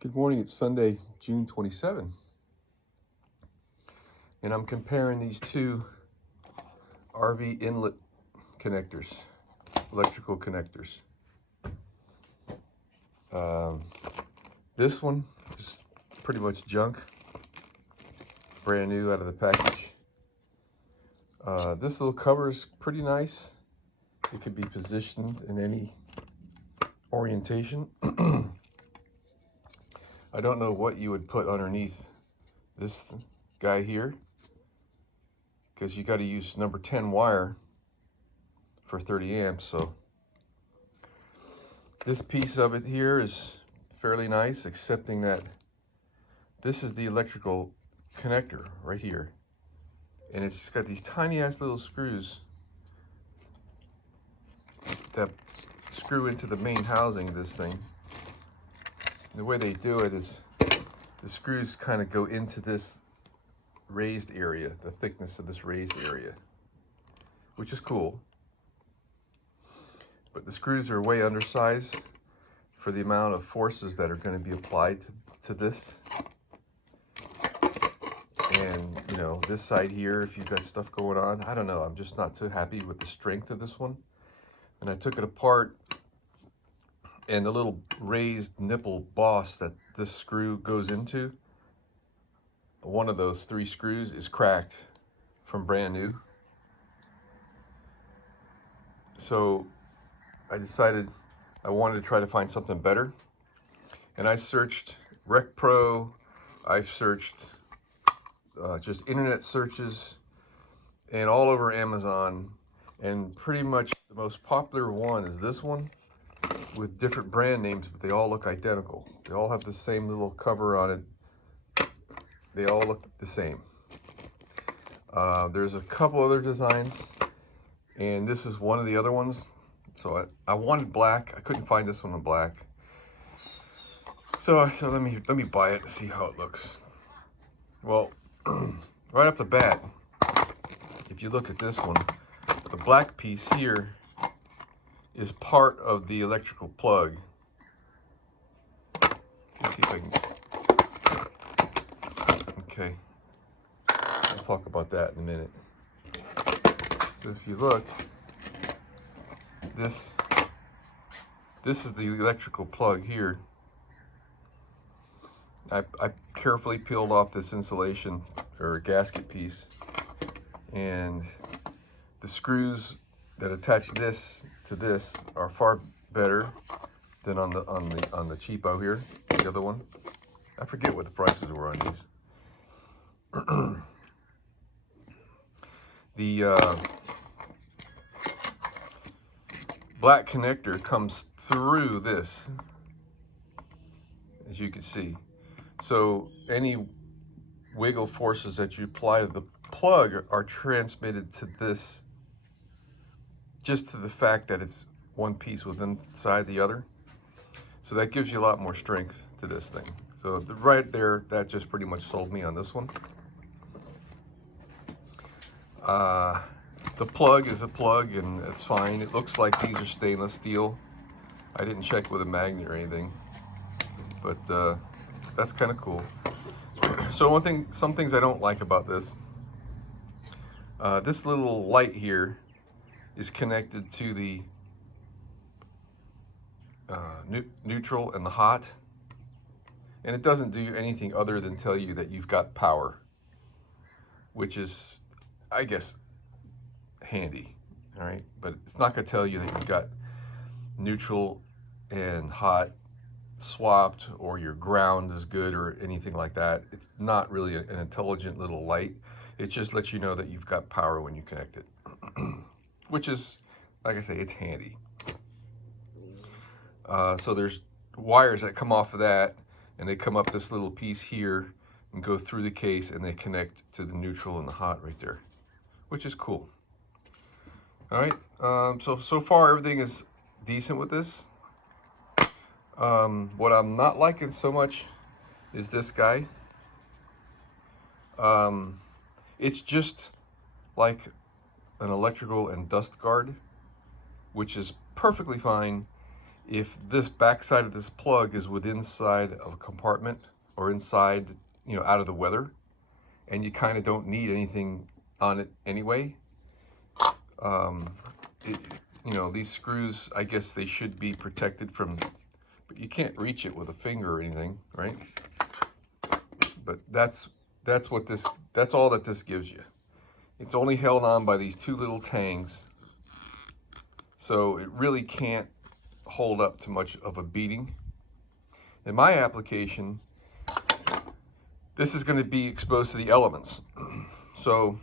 Good morning, it's Sunday, June 27th, and I'm comparing these two RV inlet connectors, electrical connectors. Um, this one is pretty much junk, brand new out of the package. This little cover is pretty nice. It could be positioned in any orientation. I don't know what you would put underneath this guy here, because you got to use number 10 wire for 30 amps. So this piece of it here is fairly nice, excepting that this is the electrical connector right here, and it's got these tiny ass little screws that screw into the main housing of this thing. And the way they do it is the screws kind of go into this raised area, the thickness of this raised area, which is cool. But the screws are way undersized for the amount of forces that are going to be applied to this. And, you know, this side here, if you've got stuff going on, I don't know, I'm just not so happy with the strength of this one. And I took it apart, and the little raised nipple boss that this screw goes into, one of those three screws is cracked from brand new. So I decided I wanted to try to find something better. And I searched Rec Pro, I've searched just internet searches, and all over Amazon, and pretty much the most popular one is this one with different brand names, but they all look identical. They all have the same little cover on it. They all look the same. There's a couple other designs, and this is one of the other ones. So I wanted black. I couldn't find this one in black. So let me buy it to see how it looks. Well, right off the bat, if you look at this one, the black piece here is part of the electrical plug. Let's see if I can. Okay, I'll talk about that in a minute. So if you look, this is the electrical plug here. I carefully peeled off this insulation or gasket piece, and the screws that attach this to this are far better than on the cheapo here, the other one. I forget what the prices were on these. The black connector comes through this, as you can see. So any wiggle forces that you apply to the plug are transmitted to this, just to the fact that it's one piece within inside the other. So that gives you a lot more strength to this thing. So right there, that just pretty much sold me on this one. The plug is a plug, and it's fine. It looks like these are stainless steel. I didn't check with a magnet or anything, but that's kind of cool. So some things I don't like about this. This little light here is connected to the neutral and the hot, and it doesn't do anything other than tell you that you've got power, which is, I guess, handy. All right, but it's not going to tell you that you've got neutral and hot swapped, or your ground is good, or anything like that. It's not really an intelligent little light. It just lets you know that you've got power when you connect it, which is, like I say, it's handy. So there's wires that come off of that, and they come up this little piece here and go through the case, and they connect to the neutral and the hot right there, which is cool. All right, so far everything is decent with this. What I'm not liking so much is this guy. It's just like an electrical and dust guard, which is perfectly fine if this back side of this plug is within inside of a compartment or inside, out of the weather, and you kind of don't need anything on it anyway, these screws, I guess they should be protected from, but you can't reach it with a finger or anything, right? But that's all that this gives you. It's only held on by these two little tangs, so it really can't hold up to much of a beating. In my application, this is going to be exposed to the elements. So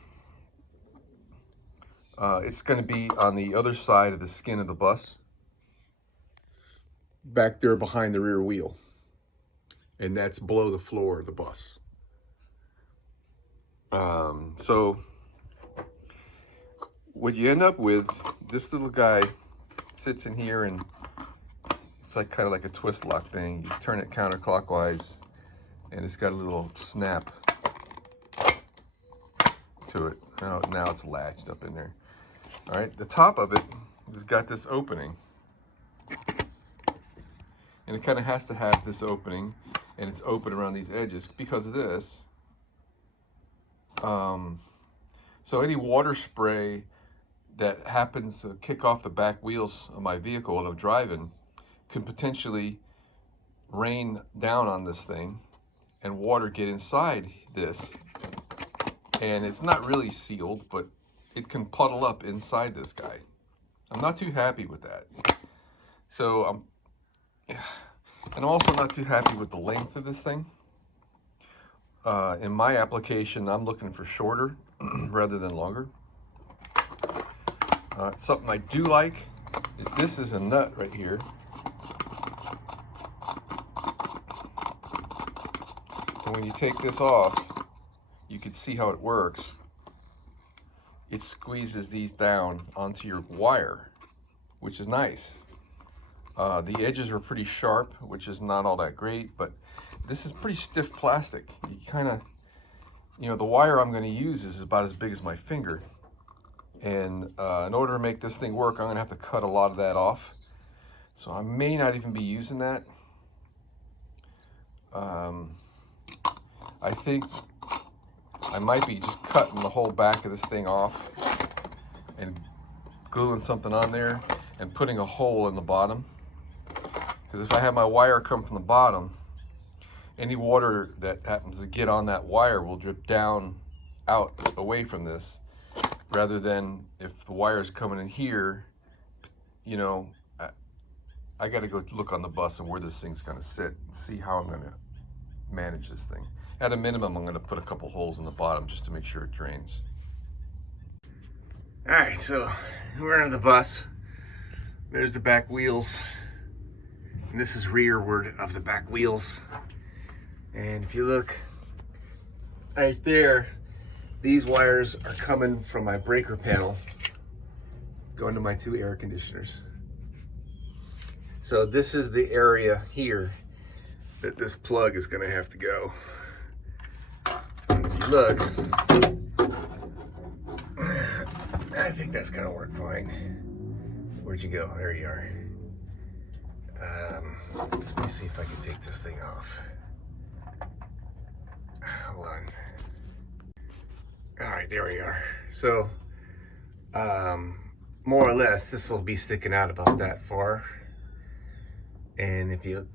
it's going to be on the other side of the skin of the bus, back there behind the rear wheel. And that's below the floor of the bus. So what you end up with, this little guy sits in here, and it's like kind of like a twist lock thing. You turn it counterclockwise, and it's got a little snap to it. Now it's latched up in there. All right, the top of it has got this opening, and it kind of has to have this opening, and it's open around these edges because of this. So any water spray that happens to kick off the back wheels of my vehicle while I'm driving can potentially rain down on this thing and water get inside this. And it's not really sealed, but it can puddle up inside this guy. I'm not too happy with that. So and I'm also not too happy with the length of this thing. In my application, I'm looking for shorter rather than longer. Something I do like is this is a nut right here. And when you take this off, you can see how it works. It squeezes these down onto your wire, which is nice. The edges are pretty sharp, which is not all that great, but this is pretty stiff plastic. You kind of, the wire I'm going to use is about as big as my finger. And in order to make this thing work, I'm going to have to cut a lot of that off. So I may not even be using that. I think I might be just cutting the whole back of this thing off and gluing something on there and putting a hole in the bottom. Because if I have my wire come from the bottom, any water that happens to get on that wire will drip down out away from this, rather than if the wire is coming in here, I got to go look on the bus and where this thing's going to sit and see how I'm going to manage this thing. At a minimum, I'm going to put a couple holes in the bottom just to make sure it drains. All right, so we're on the bus. There's the back wheels. And this is rearward of the back wheels. And if you look right there, these wires are coming from my breaker panel, going to my two air conditioners. So this is the area here that this plug is going to have to go. And if you look, I think that's going to work fine. Where'd you go? There you are. Let me see if I can take this thing off. Hold on. All right, there we are. So, more or less, this will be sticking out about that far. And if you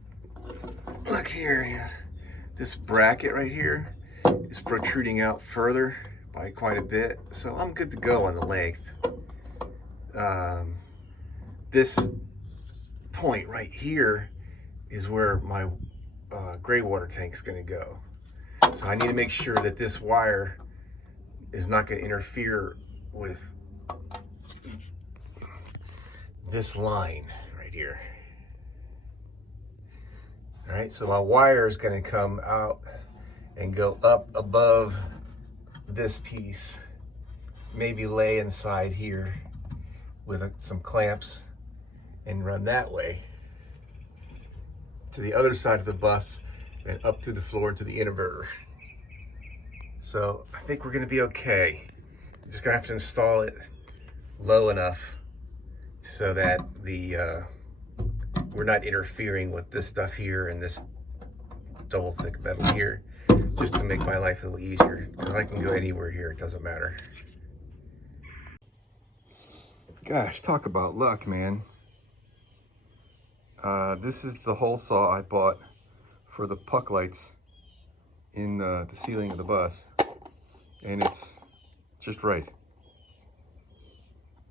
look here, this bracket right here is protruding out further by quite a bit. So I'm good to go on the length. This point right here is where my gray water tank is going to go. So I need to make sure that this wire is not going to interfere with this line right here. All right, so my wire is going to come out and go up above this piece, maybe lay inside here with some clamps and run that way to the other side of the bus and up through the floor into the inverter. So I think we're gonna be okay. I'm just gonna have to install it low enough so that the we're not interfering with this stuff here and this double thick metal here, just to make my life a little easier, because I can go anywhere here, it doesn't matter. Gosh, talk about luck, man. This is the hole saw I bought for the puck lights in the ceiling of the bus, and it's just right.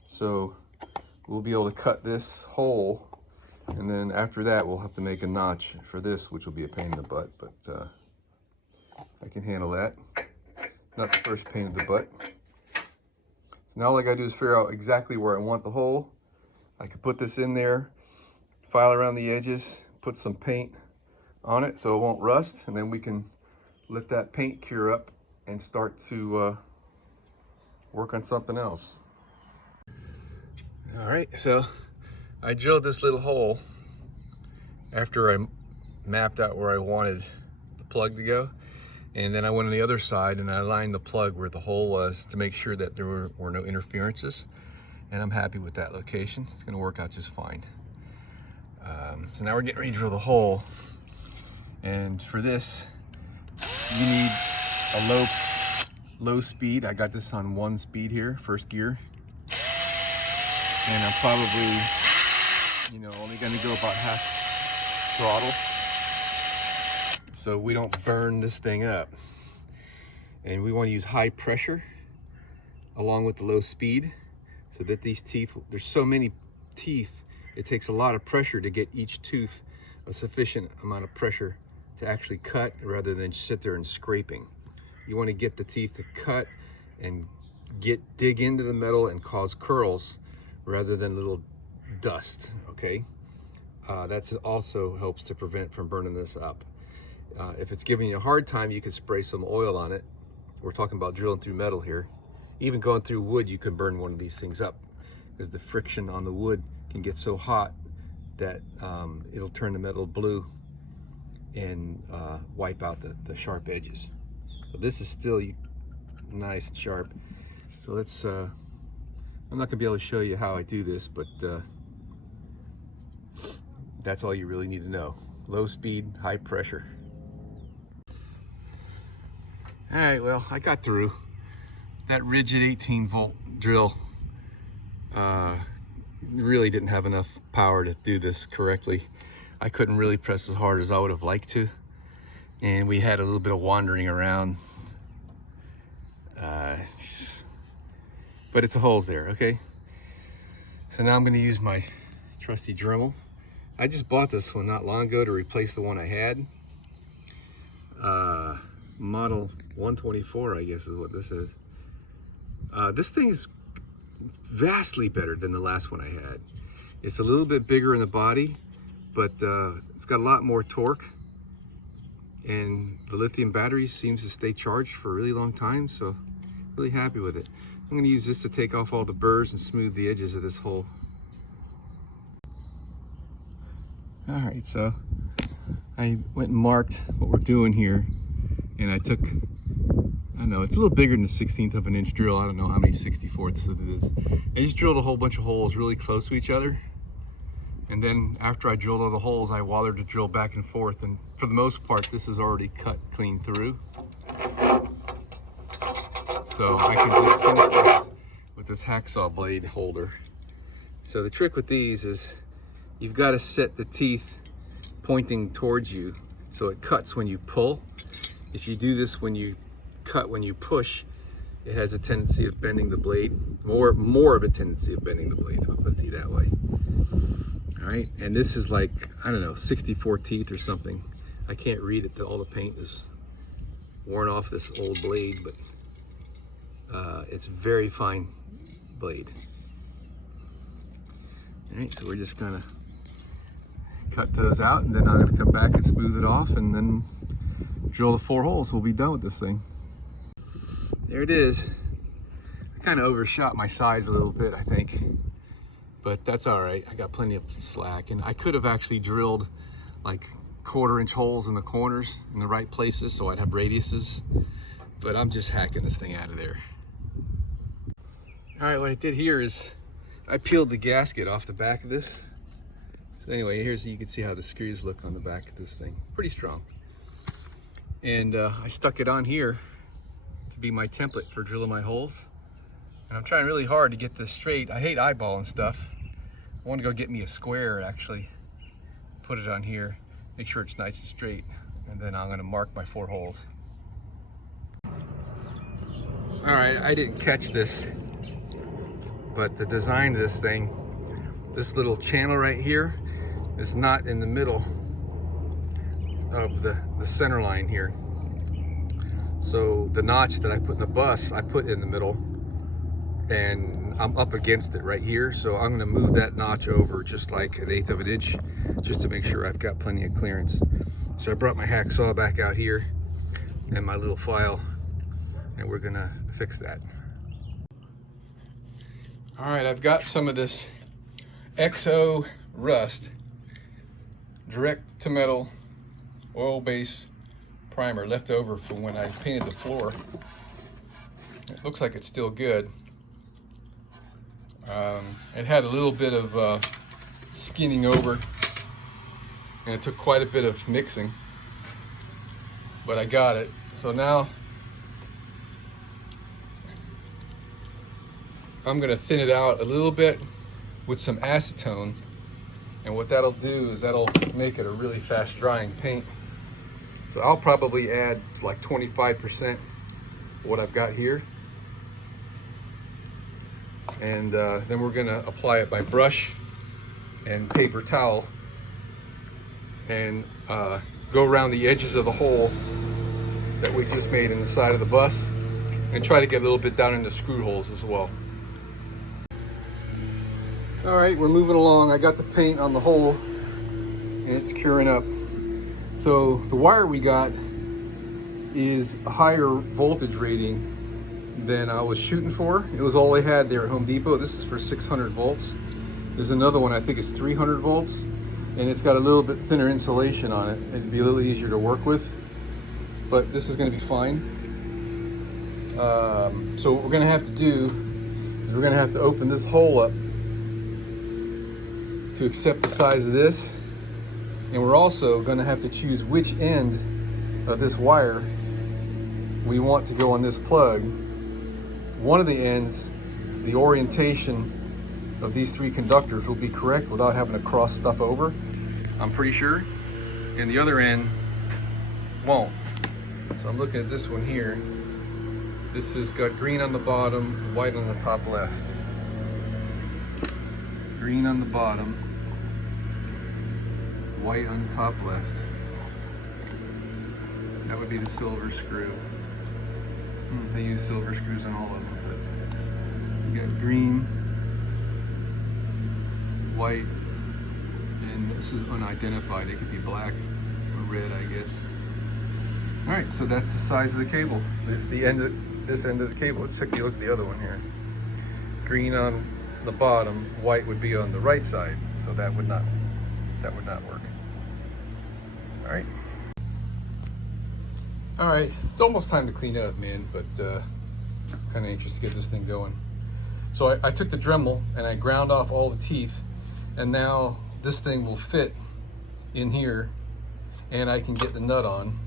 So we'll be able to cut this hole, and then after that we'll have to make a notch for this, which will be a pain in the butt, but I can handle that. Not the first pain in the butt. So now all I gotta do is figure out exactly where I want the hole. I can put this in there, file around the edges, put some paint on it so it won't rust, and then we can let that paint cure up and start to work on something else. All right, so I drilled this little hole after I mapped out where I wanted the plug to go, and then I went on the other side and I aligned the plug where the hole was to make sure that there were no interferences, and I'm happy with that location. It's gonna work out just fine. So now we're getting ready to drill the hole, and for this you need a low speed. I got this on 1 speed here, first gear, and I'm probably, only gonna go about half throttle so we don't burn this thing up. And we want to use high pressure along with the low speed so that these teeth, there's so many teeth, it takes a lot of pressure to get each tooth a sufficient amount of pressure to actually cut, rather than just sit there and scraping. You want to get the teeth to cut and dig into the metal and cause curls rather than little dust, okay? That also helps to prevent from burning this up. If it's giving you a hard time, you can spray some oil on it. We're talking about drilling through metal here. Even going through wood, you can burn one of these things up, because the friction on the wood can get so hot that it'll turn the metal blue and wipe out the sharp edges. So this is still nice and sharp. So let's, I'm not gonna be able to show you how I do this, but that's all you really need to know. Low speed, high pressure. All right, well, I got through. That rigid 18-volt drill really didn't have enough power to do this correctly. I couldn't really press as hard as I would have liked to, and we had a little bit of wandering around. But it's the holes there, okay? So now I'm gonna use my trusty Dremel. I just bought this one not long ago to replace the one I had. Model 124, I guess is what this is. This thing is vastly better than the last one I had. It's a little bit bigger in the body, but it's got a lot more torque, and the lithium battery seems to stay charged for a really long time, so really happy with it. I'm going to use this to take off all the burrs and smooth the edges of this hole. All right, so I went and marked what we're doing here, and I took, I don't know, it's a little bigger than a 1/16 of an inch drill. I don't know how many 64ths it is. I just drilled a whole bunch of holes really close to each other, and then after I drilled all the holes, I watered the drill back and forth, and for the most part this is already cut clean through. So I can just finish this with this hacksaw blade holder. So the trick with these is you've got to set the teeth pointing towards you so it cuts when you pull. If you do this when you cut, when you push, it has a tendency of bending the blade, more of a tendency of bending the blade, I'll put it that way. All right, and this is like, I don't know, 64 teeth or something. I can't read it, all the paint is worn off this old blade, but it's very fine blade. All right, so we're just gonna cut those out, and then I'm gonna come back and smooth it off, and then drill the 4 holes. We'll be done with this thing. There it is. I kind of overshot my size a little bit, I think, but that's all right. I got plenty of slack, and I could have actually drilled like 1/4-inch holes in the corners in the right places so I'd have radiuses, but I'm just hacking this thing out of there. All right, what I did here is I peeled the gasket off the back of this. So anyway, you can see how the screws look on the back of this thing. Pretty strong. And I stuck it on here to be my template for drilling my holes. And I'm trying really hard to get this straight. I hate eyeballing stuff. I want to go get me a square and actually put it on here, make sure it's nice and straight, and then I'm going to mark my 4 holes. All right, I didn't catch this, but the design of this thing, this little channel right here is not in the middle of the center line here. So the notch that I put in the bus, I put in the middle, and I'm up against it right here. So I'm gonna move that notch over just like 1/8 of an inch, just to make sure I've got plenty of clearance. So I brought my hacksaw back out here and my little file, and we're gonna fix that. All right, I've got some of this XO rust, direct to metal, oil-based primer left over from when I painted the floor. It looks like it's still good. It had a little bit of skinning over, and it took quite a bit of mixing, but I got it. So now I'm gonna thin it out a little bit with some acetone, and what that'll do is that'll make it a really fast drying paint. So I'll probably add like 25% of what I've got here, and then we're gonna apply it by brush and paper towel, and go around the edges of the hole that we just made in the side of the bus, and try to get a little bit down in the screw holes as well. All right, we're moving along. I got the paint on the hole and it's curing up. So the wire we got is a higher voltage rating than I was shooting for. It was all they had there at Home Depot. This is for 600 volts. There's another one, I think it's 300 volts, and it's got a little bit thinner insulation on it. It'd be a little easier to work with, but this is gonna be fine. So what we're gonna have to do is we're gonna have to open this hole up to accept the size of this, and we're also going to have to choose which end of this wire we want to go on this plug. One of the ends, the orientation of these 3 conductors will be correct without having to cross stuff over, I'm pretty sure, and the other end won't. So I'm looking at this one here. This has got green on the bottom, white on the top left. Green on the bottom, white on the top left. That would be the silver screw. They use silver screws on all of them, but you got green, white, and this is unidentified. It could be black or red, I guess. All right, so that's the size of the cable. It's the end of this end of the cable. Let's take a look at the other one here. Green on the bottom, white would be on the right side, so that would not work. All right, it's almost time to clean up, man, but kind of anxious to get this thing going. So I took the Dremel and I ground off all the teeth, and now this thing will fit in here, and I can get the nut on,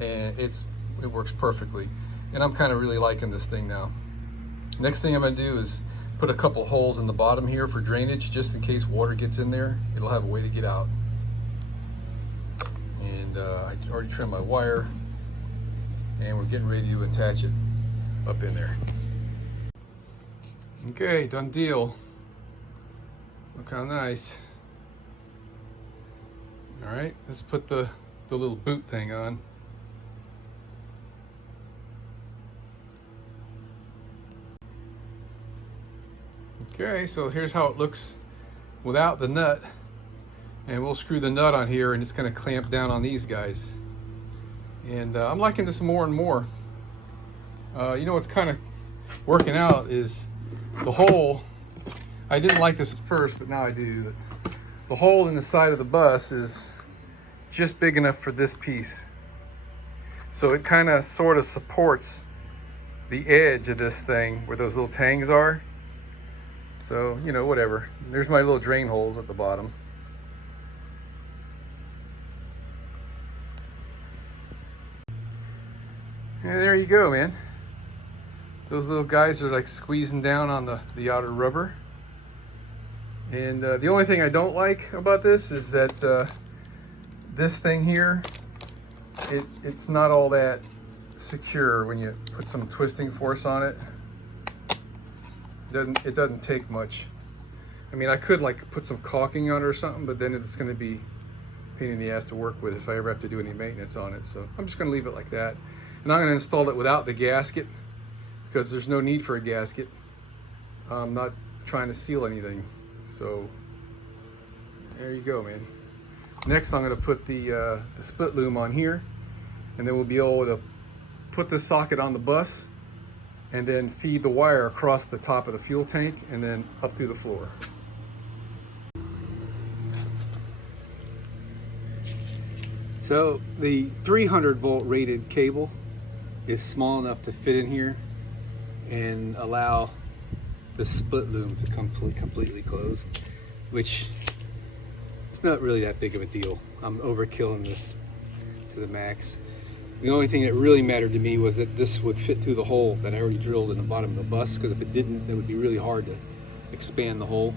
and it works perfectly. And I'm kind of really liking this thing now. Next thing I'm gonna do is put a couple holes in the bottom here for drainage, just in case water gets in there. It'll have a way to get out. And I already trimmed my wire, and we're getting ready to attach it up in there. Okay, done deal. Look how nice. All right, let's put the little boot thing on. Okay, so here's how it looks without the nut. And we'll screw the nut on here, and it's going to clamp down on these guys. And I'm liking this more and more. You know what's kind of working out is the hole. I didn't like this at first, but now I do. The hole in the side of the bus is just big enough for this piece. So it kind of sort of supports the edge of this thing where those little tangs are. So, you know, whatever. There's my little drain holes at the bottom. And there you go, man. Those little guys are like squeezing down on the outer rubber. And the only thing I don't like about this is that this thing here, it's not all that secure when you put some twisting force on it. It doesn't take much. I mean, I could like put some caulking on it or something, but then it's going to be a pain in the ass to work with if I ever have to do any maintenance on it. So I'm just going to leave it like that. And I'm going to install it without the gasket because there's no need for a gasket. I'm not trying to seal anything. So there you go, man. Next, I'm going to put the split loom on here, and then we'll be able to put the socket on the bus and then feed the wire across the top of the fuel tank and then up through the floor. So the 300 volt rated cable is small enough to fit in here and allow the split loom to come completely closed, which is not really that big of a deal. I'm overkilling this to the max. The only thing that really mattered to me was that this would fit through the hole that I already drilled in the bottom of the bus, because if it didn't, it would be really hard to expand the hole.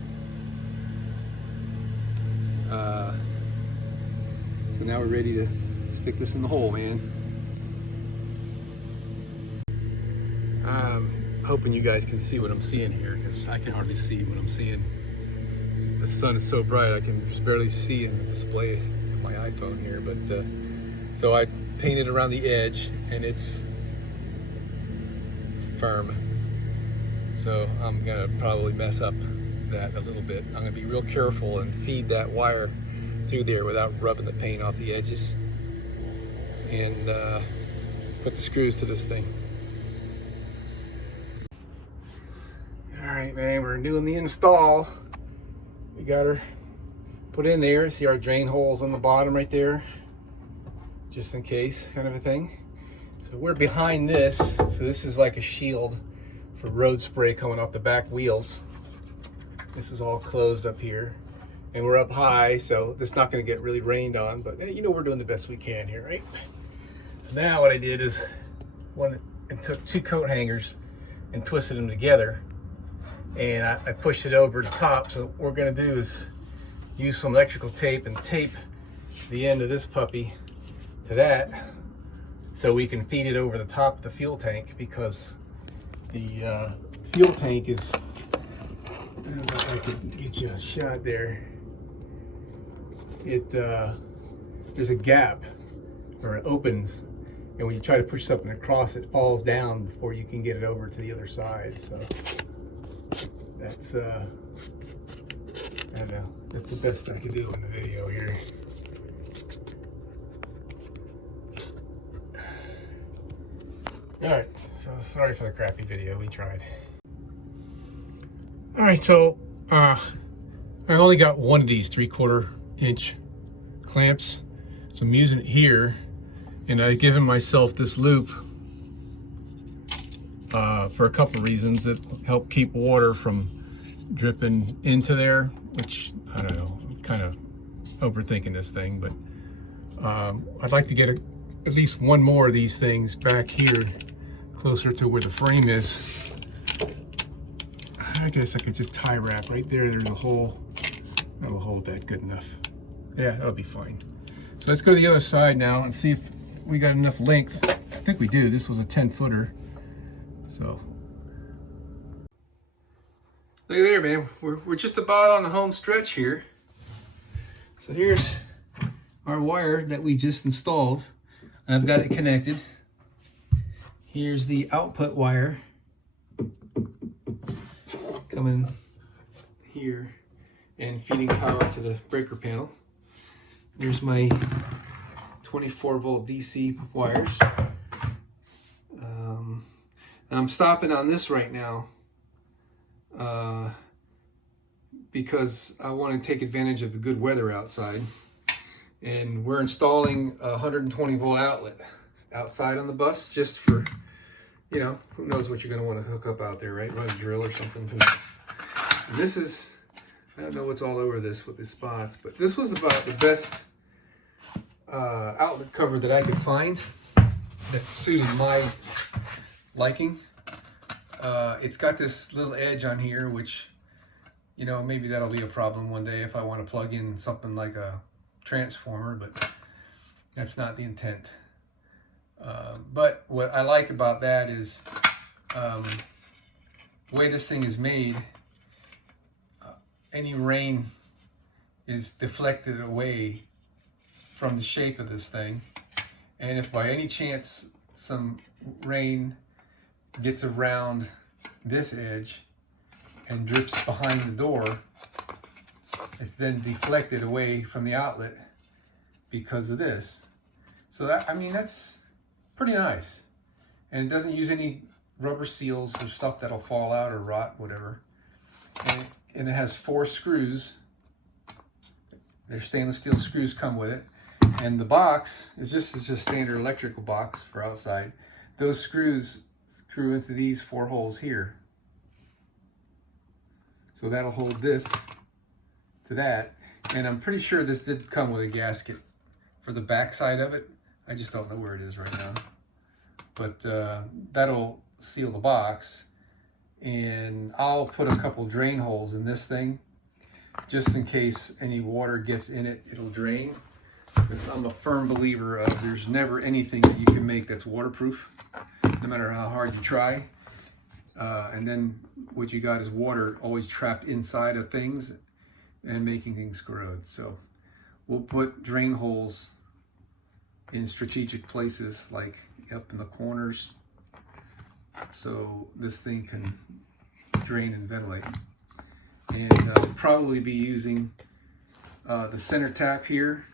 So now we're ready to stick this in the hole, man. I'm hoping you guys can see what I'm seeing here, because I can hardly see what I'm seeing. The sun is so bright I can just barely see in the display of my iPhone here. But so I painted around the edge and it's firm. So I'm gonna probably mess up that a little bit. I'm gonna be real careful and feed that wire through there without rubbing the paint off the edges, and put the screws to this thing. All right, man, we're doing the install. We got her put in there. See our drain holes on the bottom right there, just in case, kind of a thing. So we're behind this, so this is like a shield for road spray coming off the back wheels. This is all closed up here, and we're up high, so this is not going to get really rained on, but you know, we're doing the best we can here, right? So now what I did is took 2 coat hangers and twisted them together, and I pushed it over the top. So what we're going to do is use some electrical tape and tape the end of this puppy to that, so we can feed it over the top of the fuel tank, because the fuel tank is, I don't know if I could get you a shot there. There's a gap, or it opens, and when you try to push something across, it falls down before you can get it over to the other side. So that's I don't know, that's the best I can do in the video here. All right, so sorry for the crappy video, we tried. All right, so I only got one of these 3/4 inch clamps, so I'm using it here, and I've given myself this loop for a couple reasons that help keep water from dripping into there, which, I don't know, I'm kind of overthinking this thing, but I'd like to get at least one more of these things back here closer to where the frame is. I guess I could just tie wrap right there. There's a hole. That'll hold that good enough. Yeah, that'll be fine. So let's go to the other side now and see if we got enough length. I think we do. This was a 10-footer. So look at there, man. We're just about on the home stretch here. So here's our wire that we just installed. I've got it connected. Here's the output wire coming here and feeding power to the breaker panel. Here's my 24-volt DC wires. And I'm stopping on this right now because I want to take advantage of the good weather outside. And we're installing a 120-volt outlet outside on the bus, just for, you know, who knows what you're going to want to hook up out there, right? Run a drill or something. And this is, I don't know what's all over this with the spots, but this was about the best outlet cover that I could find. that suited my liking. It's got this little edge on here, which, you know, maybe that'll be a problem one day if I want to plug in something like a transformer, but that's not the intent. But what I like about that is the way this thing is made, any rain is deflected away from the shape of this thing. And if by any chance some rain gets around this edge and drips behind the door, it's then deflected away from the outlet because of this. So that, I mean, that's pretty nice. And it doesn't use any rubber seals or stuff that'll fall out or rot, whatever. And it has 4 screws. Their stainless steel screws come with it. And the box is just a standard electrical box for outside. Those screws screw into these 4 holes here. So that'll hold this to that. And I'm pretty sure this did come with a gasket for the back side of it. I just don't know where it is right now. But that'll seal the box. And I'll put a couple drain holes in this thing just in case any water gets in it, it'll drain. Because I'm a firm believer of there's never anything that you can make that's waterproof, no matter how hard you try. And then what you got is water always trapped inside of things and making things corrode. So we'll put drain holes in strategic places, like up in the corners, so this thing can drain and ventilate. And I'll probably be using the center tap here.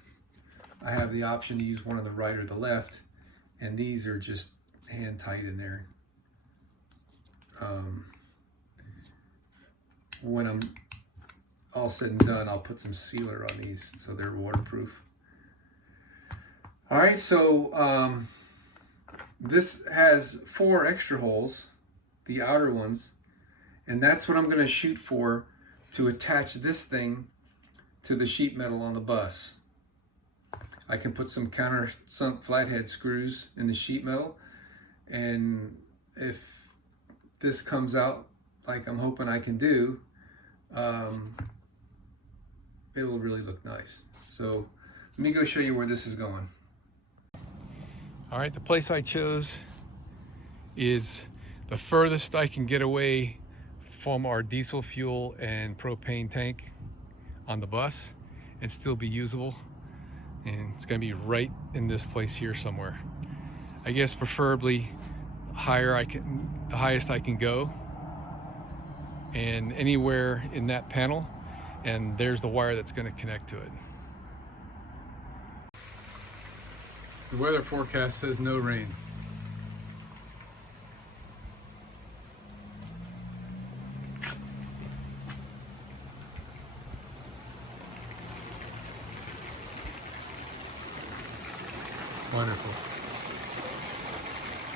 I have the option to use one on the right or the left, and these are just hand tight in there. When I'm all said and done, I'll put some sealer on these so they're waterproof. All right, so this has 4 extra holes, the outer ones, and that's what I'm going to shoot for to attach this thing to the sheet metal on the bus. I can put some countersunk flathead screws in the sheet metal, and if this comes out like I'm hoping I can do, it'll really look nice. So let me go show you where this is going. All right, the place I chose is the furthest I can get away from our diesel fuel and propane tank on the bus and still be usable. And it's gonna be right in this place here somewhere. I guess preferably the highest I can go, and anywhere in that panel, and there's the wire that's gonna connect to it. The weather forecast says no rain. Wonderful.